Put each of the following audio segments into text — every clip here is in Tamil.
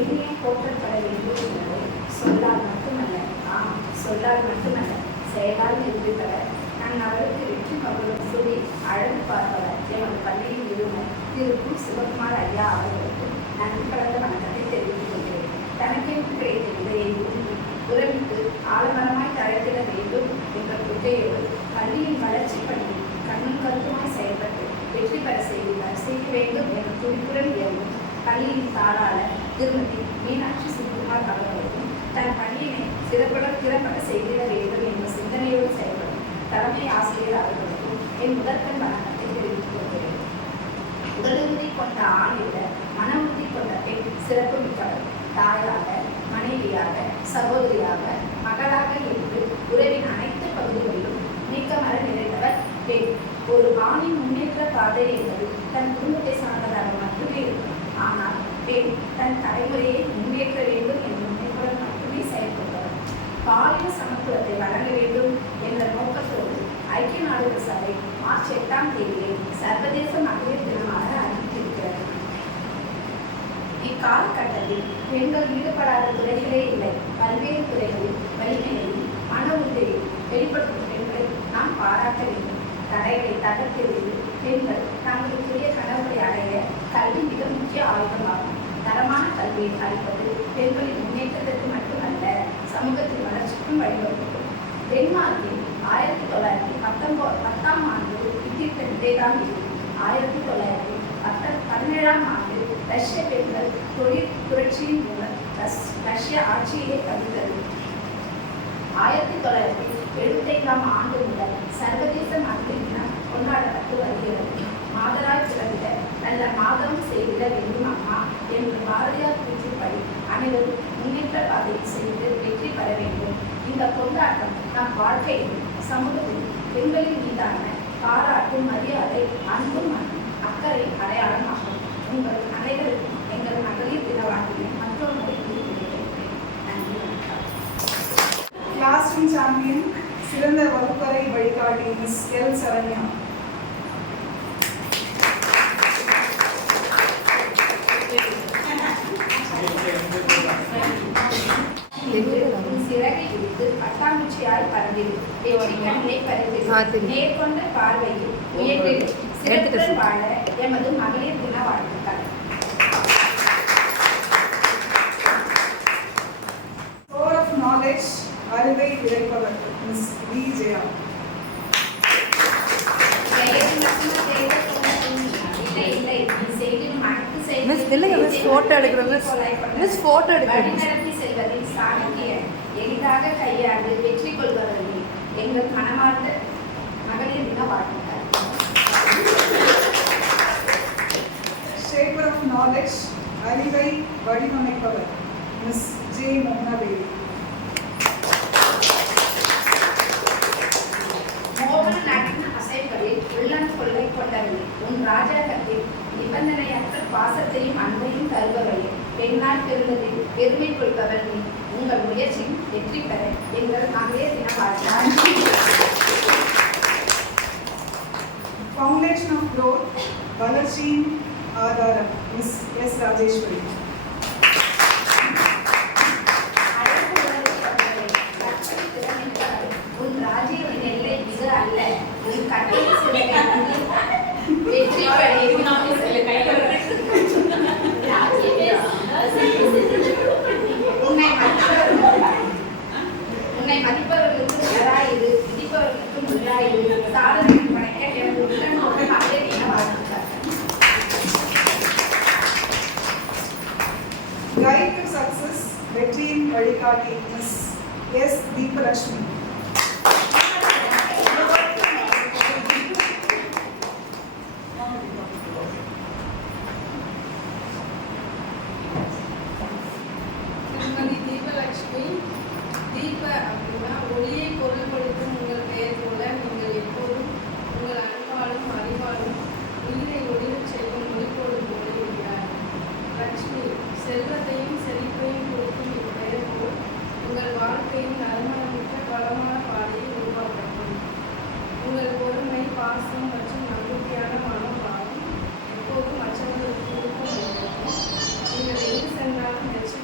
எண்ணிய போற்றப்பட வேண்டும் என்பதை சொல்லால் மட்டுமல்ல சொல்லால் மட்டுமல்ல செயலால் நிரூபிப்பட நான் அவருக்கு வெற்றி மகளும் சொல்லி அழகு பார்ப்பவர் எமது பள்ளியில் இருவர் திரு சிவகுமார் ஐயா அவர்களுக்கு நன்றி கலந்த வணக்கத்தை தெரிவித்துக் கொள்கிறேன். தனக்கென்று கிடைத்த விதையை உறவித்து ஆலமரமாய் தழைத்திட வேண்டும் என்ற கொள்கையோடு பள்ளியின் வளர்ச்சி பள்ளி கண்ணும் கருத்துமாய் செயல்பட்டு வெற்றி பெற செய்ய வேண்டும் என்ற துடிப்புடன் இயங்கும் பள்ளியின் தாளாளர் திருமதி மீனாட்சி சுகுமார் அவர்களுக்கும் தன் பள்ளியினை திறப்பட செய்திட வேண்டும் என்ற சிந்தனையோடு செயல்படும் தலைமை ஆசிரியர் அவர்களுக்கும் என் முதற்கண் வணக்கத்தை தெரிவித்துக் கொள்கிறேன். உடல் உறுதி கொண்ட ஆணை விட மன உறுதி கொண்ட பெண் சிறப்பு மிக்கவர். தாயாக, மனைவியாக, சகோதரியாக, மகளாக என்று உறவின் அனைத்து பகுதிகளிலும் நீக்கமர நிறைந்தவர் பெண். ஒரு ஆணின் முன்னேற்ற பாதை என்பது தன் குடும்பத்தை சார்ந்ததாக மட்டுமே இருக்கும். ஆனால் பெண் தன் தலைமுறையை முன்னேற்ற வேண்டும் என்ற முனைப்புடன் மட்டுமே செயல்படுபவர். பாலின சமத்துவத்தை வழங்க வேண்டும் என்ற நோக்கத்தோடு ஐக்கிய நாடுகள் சபை மார்ச் 8ஆம் தேதியை சர்வதேச மகளிர் தினமாக அறிவித்திருக்கிறது. இக்காலகட்டத்தில் பெண்கள் ஈடுபடாத துறைகளே இல்லை. பல்வேறு துறைகளில் வலிமையையும் மன உறுதியையும் வெளிப்படுத்தும் பெண்களை நாம் பாராட்ட வேண்டும். தடைகளை தகர்த்தெறிந்து பெண்கள் தங்களுக்குரிய கனவுகளை அடைய கல்வி மிக முக்கிய ஆயுதமாகும். தரமான கல்வியை அளிப்பது பெண்களின் முன்னேற்றத்திற்கு மட்டுமல்ல, சமூகத்தின் வளர்ச்சிக்கும் வழிவகுக்கும். டென்மார்க்கில் 1910ஆம் ஆண்டு இத்திட்ட விதைதான் இருக்கும். 1917ஆம் ஆண்டு ரஷ்ய பெண்கள் தொழில் புரட்சியின் மூலம் ரஷ்ய ஆட்சியை கவிழ்த்தது. 1975ஆம் ஆண்டு முதல் சர்வதேச மகளிர் தினம் கொண்டாடப்பட்டு வருகிறது. மாதராய் பிறந்த நல்ல மாதம் செய்திட வேண்டும் அம்மா என்று பாரதியார் கூற்றுப்படி அனைவரும் முன்னேற்ற பாதையில் செய்து வெற்றி பெற வேண்டும். இந்த கொண்டாட்டம் நம் வாழ்க்கையிலும் சமூகத்திலும் பெண்களின் மீதான பாராட்டு, மரியாதை, அன்பும் அக்கறை அடையாளமாகும். உங்கள் அனைவருக்கும் எங்கள் மகளிர் தின வாழ்க்கையில் மற்றொரு முறை கூறுகிறேன். நன்றி, வணக்கம். கிளாஸ் ரூம் சாம்பியன், சிறந்த வகுப்பறை வழிகாட்டி மிஸ் எல் சரண்யா. சிறகை விரித்து பட்டாம்பூச்சியாய் பறந்திரு, வெற்றி கண்ணை பறித்து நேர்கொண்ட பார்வையில் உயர்ந்திரு, சிறப்புடன் வாழ எமது மகளிர் தின வாழ்த்துக்கள். Soul of knowledge, அறிவை விளைப்பவர் மிஸ் வி ஜெயா. எளிதாக கையாண்டு வெற்றி கொள்பவர்கள் எங்கள் மனமார்ந்த மகளிர் தின வாழ்த்துக்கள். Shaper of knowledge, அறிவை வடிவமைப்பவர் மிஸ் ஜே மோகனவேலி. மோகன நாட்டின் அசைகளில் உள்ளம் கொள்ளை கொண்டவர்கள் உன் ராஜாகத்தில் நிபந்தனையற்ற பாசத்தையும் அன்பையும் தருபவர்கள் பெண்ணால் பிறந்ததில் பெருமை கொள்பவர் நீ. உங்கள் முயற்சியும் வெற்றி பெற எங்கள் மகளிர் தின வாழ்த்துக்கள். ஃபவுண்டேஷன் ஆஃப் growth, வளர்ச்சியின் ஆதாரம் மிஸ் எஸ் ராஜேஸ்வரி. உன் ராஜ்யத்தின் எல்லை மிக அல்ல, உன் கட்டளை வெற்றி உன்னை மதிப்பவர்களுக்கு நிகராயிரு, விதிப்பவர்களுக்கு முள்ளாயிரு. சாதனை படைக்க எனது உடன் மகளிர் தின வாழ்த்துக்கள். Guide to success, வெற்றியின் வழிகாட்டி மிஸ் எஸ் தீபலட்சுமி. தீபலட்சுமி. தீப அப்படின்னா ஒளியை பொருள்படுத்தும் உங்கள் பெயர் போல நீங்கள் எப்போதும் உங்கள் அன்பாலும் அறிவாலும் உயிரை ஒளிரச் செய்யும் ஒளிக்கோடு போல இருக்கிறார். லட்சுமி, செல்வத்தையும் செழிப்பையும் கொடுக்கும் இப்பெயர் போல் உங்கள் வாழ்க்கையின் நறுமணமிக்க வளமான பாதையை உருவாக்கட்டும். உங்கள் பொறுமை, பாசம் மற்றும் நம்பிக்கையான மனோபாவம் எப்போதும் மற்றவர்களுக்கு கொடுக்கும். நீங்கள் எங்கு சென்றாலும் வெற்றி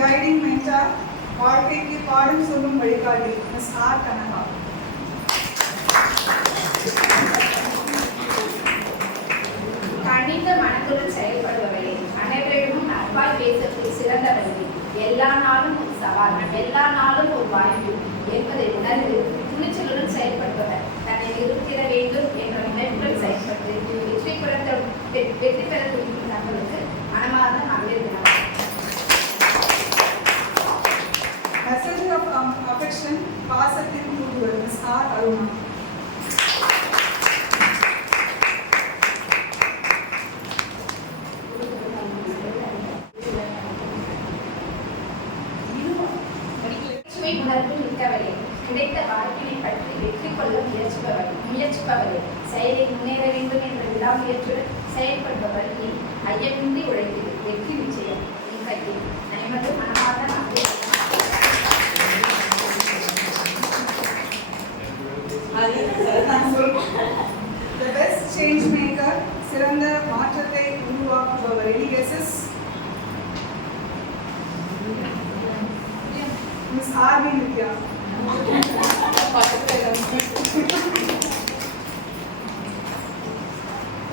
கைடிங் மென்டார், வாழ்க்கைக்கு பாடம் சொல்லும் வழிகாட்டி மிஸ் ஆர் கனகா. கணித மனத்துடன் செயல்படுபவரே, அனைவரிடமும் நட்பாய் பேசக்கூடிய சிறந்தவர்களே, எல்லா நாளும் ஒரு சவால், எல்லா நாளும் ஒரு வாய்ப்பு என்பதை உணர்ந்து துணிச்சலுடன் செயல்படுபவர், தன்னை நிரூபிக்க வேண்டும் என்ற முனைப்புடன் செயல்பட்டு வெற்றி பெற துடிக்கும் நபர்களுக்கு மனமார்ந்த மகளிர் தினம். Messenger of affection, பாசத்தின் தூதுவர் மிஸ் ஆர் அருணா. உணர்வு மிக்கவரே, கிடைத்த வாய்ப்பினை பற்றி வெற்றி கொள்ள முயற்சிப்பவரே, செயலில் முன்னேற வேண்டும் என்ற விடாமுயற்சியுடன் செயல்படுபவர், நீ ஐயமின்றி உழைத்தது வெற்றி நிச்சயம் உன் கையில். நமது மனமார்ந்த மகளிர் The best change maker, சிறந்த மாற்றத்தை உருவாக்குபவர். Any guesses? Miss R. V. Nitya.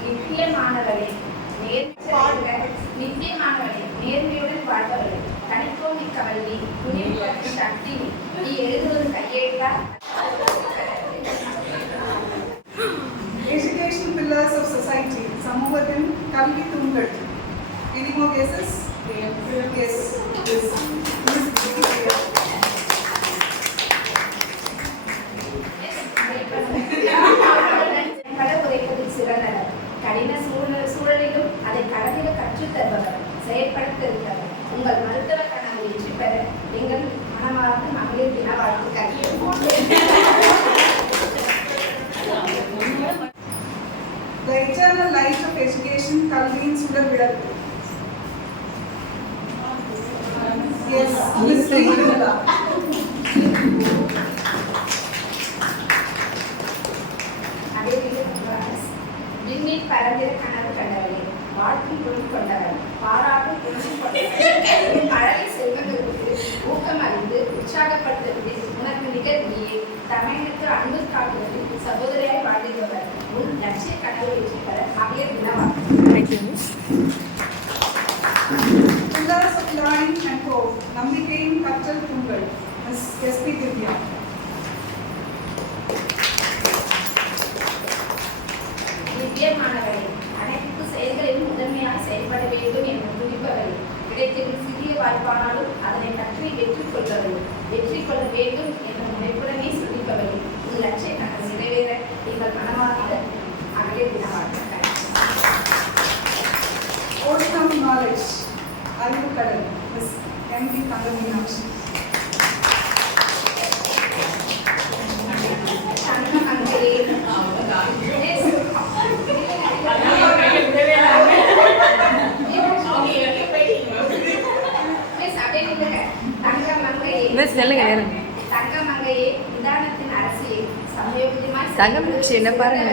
நித்தியமானவரே, நேர்மையுடன் வாழ்பவரே, தனித்துவம் மிக்க வள்ளி, துணிவு சக்தி, நீ எழுதுவது கையெழுத்தா? Education pillars of society, சமூகத்தின் கல்வி தூண்கள். Any more guesses? Yes. உரைப்பதில் சிறந்தவர், கடின சூழலிலும் அதை கடந்திட கற்றுத் தருபவர், செயற்படுத்திருப்பவர். உங்கள் மருத்துவ கனவு வெற்றி பெற எங்கள் மனமார்ந்த மகளிர் தின வாழ்த்துக்கள். The eternal light of education, கல்வியின் சுடர் விளக்கு. Yes, Miss Srivala. விண்ணில் பறந்திட கனவு கண்டவரே, வாழ்க்கை குணம் கொண்டவர், பாராட்டும் குணம் கொண்டவர், அழகை செல்வங்களுக்கு ஊக்கம் அறிந்து உற்சாகப்படுத்துவது உனக்கு நிகர் நீயே. தமிழுக்கு அன்பு காட்டுவது சகோதரியாய் வாழ்ந்தவர், உன் லட்சிய கனவு வெற்றி பெற மகளிர் தின வாழ்த்துக்கள். Pillars of learning and hope, நம்பிக்கையின் கற்றல் தூண்கள். Miss S.P. Divya. திவ்யமானவரே, அனைத்து செயல்களிலும் முதன்மையாக செயல்பட வேண்டும் என்று துடிப்பவரே, கிடைத்திடும் சிறிய வாய்ப்பானாலும் அதனை பற்றி வெற்றி கொள்ள வேண்டும் என்ற முனைப்புடனே சிந்திப்பவரே, உன் லட்சிய கனவு நிறைவேற எங்கள் மனமார்ந்த மகளிர் தின வாழ்த்துக்கள். Ocean of knowledge, அறிவுக்கடல். Miss M.D. Thangameenakshi. தங்கமங்கையே, நிதானத்தின் அரசியே, சமயோகிதமாய் Thangameenakshi என்ன பாருங்க.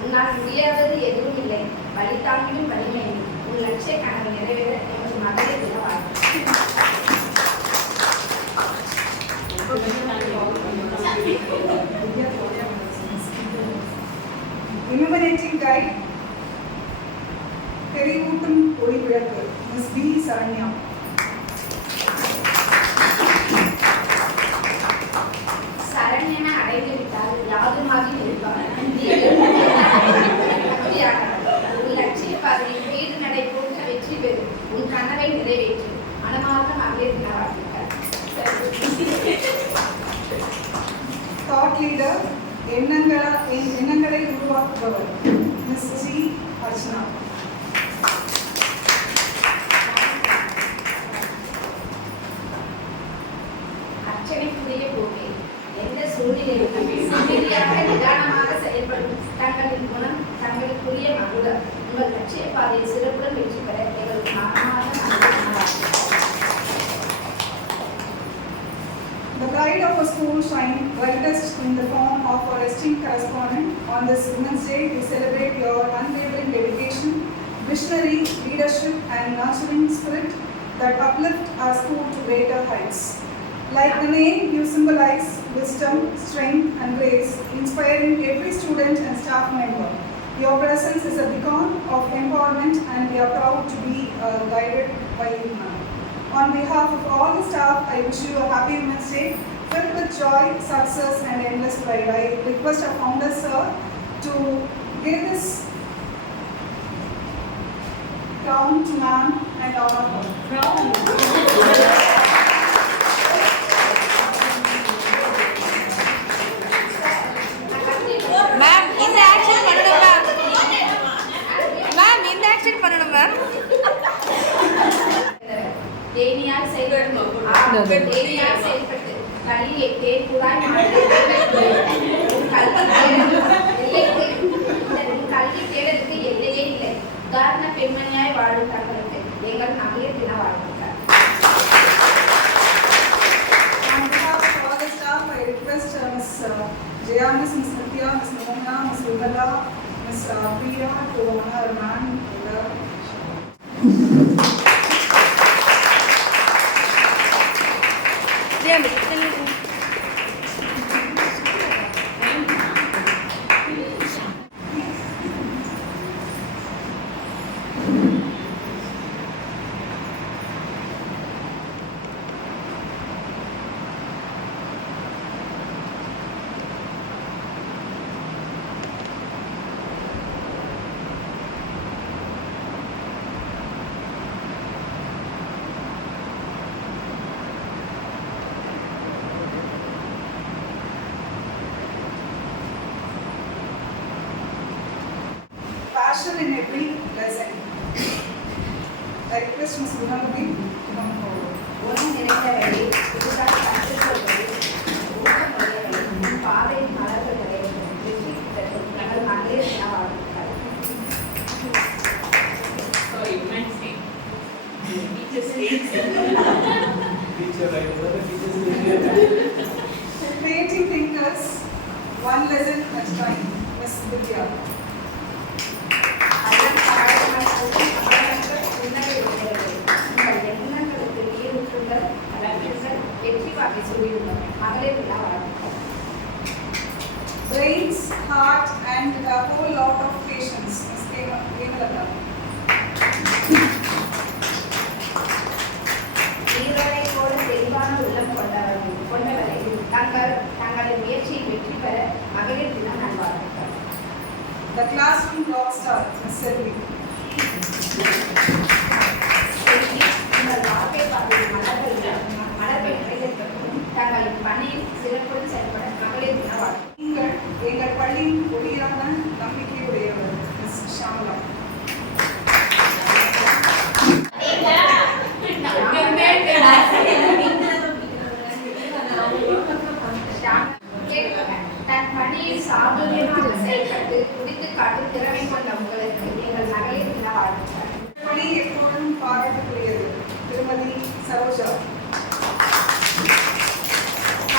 உன்னால் முடியாதது எதுவும் இல்லை, வழி தாங்கிடும் வலிமை, உன் லட்சிய கனவு நிறைவேற எமது மகளிர் தின வாழ்த்துக்கள். Illuminating guide, தெரிவூட்டும் ஒளி விளக்கு. Miss B. Saranya. சரண்யன அடைந்து விட்டால் யாதுமாகி இருப்பவன், உன் லட்சிய பாதையில் வீடு நடை போன்ற வெற்றி பெறும், உன் கனவை நிறைவேற்று மனமார்ந்த மகளிர் தின வாழ்த்துக்கள். Thought leader, எண்ணங்களை உருவாக்குபவர். Miss G. Archana. அர்ச்சனைக்குரிய போகே, எந்த சூழ்நிலையிலும் அமைதியாக நிதானமாக செயல்படும் தங்களின் குணம் தங்களுக்குரிய மகுடம், உங்கள் லட்சிய பாதையில் சிறப்புடன் வெற்றி பெற எங்களுக்கு மனமார்ந்த மகளிர் வாழ்த்துக்கள். The pride of a school shine brightest in the form of our esteemed correspondent. On this Women's Day, we celebrate your unwavering dedication, visionary leadership and nurturing spirit. that uplift our school to greater heights. Like the name, you symbolize wisdom, strength, and grace, inspiring every student and staff member. Your presence is a beacon of empowerment, and we are proud to be guided by you, ma'am. On behalf of all the staff, I wish you a happy Women's Day filled with joy, success, and endless pride. I request our founder, sir, to give this crown to ma'am and honor her. Ma'am இந்த ஆக்ஷன் பண்ணணும் மேம் இந்த ஆக்ஷன் பண்ணணும் மேம் தேனியால் செயல்பட்டு கல்வியை தேர்வுதாய் கல்வி தேடலுக்கு எல்லையே இல்லை. உதாரண பெண்மணியாய் வாழும் தங்களுக்கு எங்கள் மகளிர் தின வாழ்த்துக்கள். On behalf of all the staff, I request Ms. Jaya, Ms. Nitya, Ms. Mohana, Ms. Vimala, Ms. Priya to honor ma'am. Passion in every lesson. I request Ms. Gunanubi to come forward. ஒன்று நிறைந்தவரை புதுசாக கற்றுக்கொள்வது ஊக்கமுடையவரை பாதை மலர்களை வெற்றி பெற்று எங்கள் மகளிர் தின வாழ்த்துக்கள். Sorry, Women's Day. Teachers' Day. Creating thinkers, one lesson at a time. Ms. Vidya. Brains, heart, and a whole lot of patience. Ms. Kemalata. நீரோடை போல தெளிவான உள்ளம் கொண்டவரை தங்களின் முயற்சியில் வெற்றி பெற மகளிர் தின நல்வாழ்த்துக்கள். The classroom rock star, Ms. Selvi. உங்கள் வாழ்க்கை பாதையில் மலர்கள் நிறைவேற்றப்படும் தங்களின் பணியில் சிறப்புடன் செயல்பட மகளிர் தின வாழ்த்து. எங்கள் பள்ளியின் ஒளியான நம்பிக்கையுடையவர் Ms. Shamala. தன் பணியில் சாதுரியமாக செயல்பட்டு குடித்து காட்டும் திறமை கொண்ட உங்களுக்கு எங்கள் மகளிர் தின வாழ்த்துக்கள். பணி எப்பொழுதும் பாராட்டுக்குரியது திருமதி சரோஜா.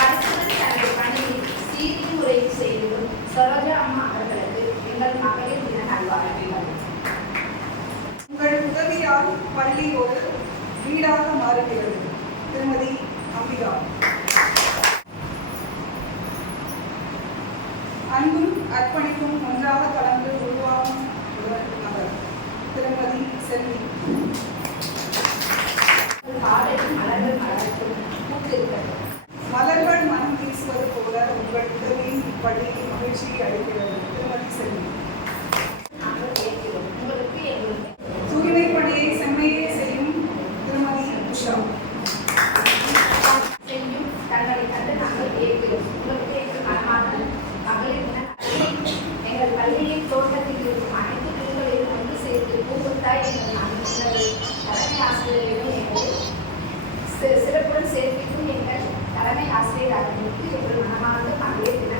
அடுத்தது தனது பணியில் சீர்தி முறையில் செய்திடும் சரோஜா அம்மா அவர்களுக்கு எங்கள் மகளிர் தின நல்வாழ்த்துக்கள். உங்கள் உதவியால் பள்ளி ஒரு வீடாக மாறுகிறது திருமதி அம்பிகா. அன்பும் அர்ப்பணிப்பும் ஒன்றாக கலந்து உருவாகும் நபர் திருமதி செல்வி. காலையில் மலர்கள் மலர்த்து பூத்திருக்கிறது. மலர்கள் மனம் வீசுவது போல உங்கள் உதவியும் இப்பள்ளியில் மகிழ்ச்சியை அளிக்கிறது திருமதி செல்வி. நாங்கள் ஏற்கிறோம். உங்களுக்கு எங்களுக்கு தூய்மை பணியை செம்மையே செய்யும் திருமதி உஷா. செய்யும் தங்களை கண்டு நாங்கள் ஏற்கிறோம். உங்களுக்கு எங்கள் மனமார்ந்த மகளிர் தின எங்கள் பள்ளியின் தோட்டத்தில் இருக்கும் அனைத்து பிரிவுகளிலும் ஒன்று சேர்த்து பூமுத்தாய் எங்கள் தலைமை ஆசிரியர்களும் எங்கள் சிறப்புடன் சேர்ப்பிக்கும் எங்கள் தலைமை ஆசிரியர் அவர்களுக்கு எங்கள் மனமார்ந்த மகளிர் தின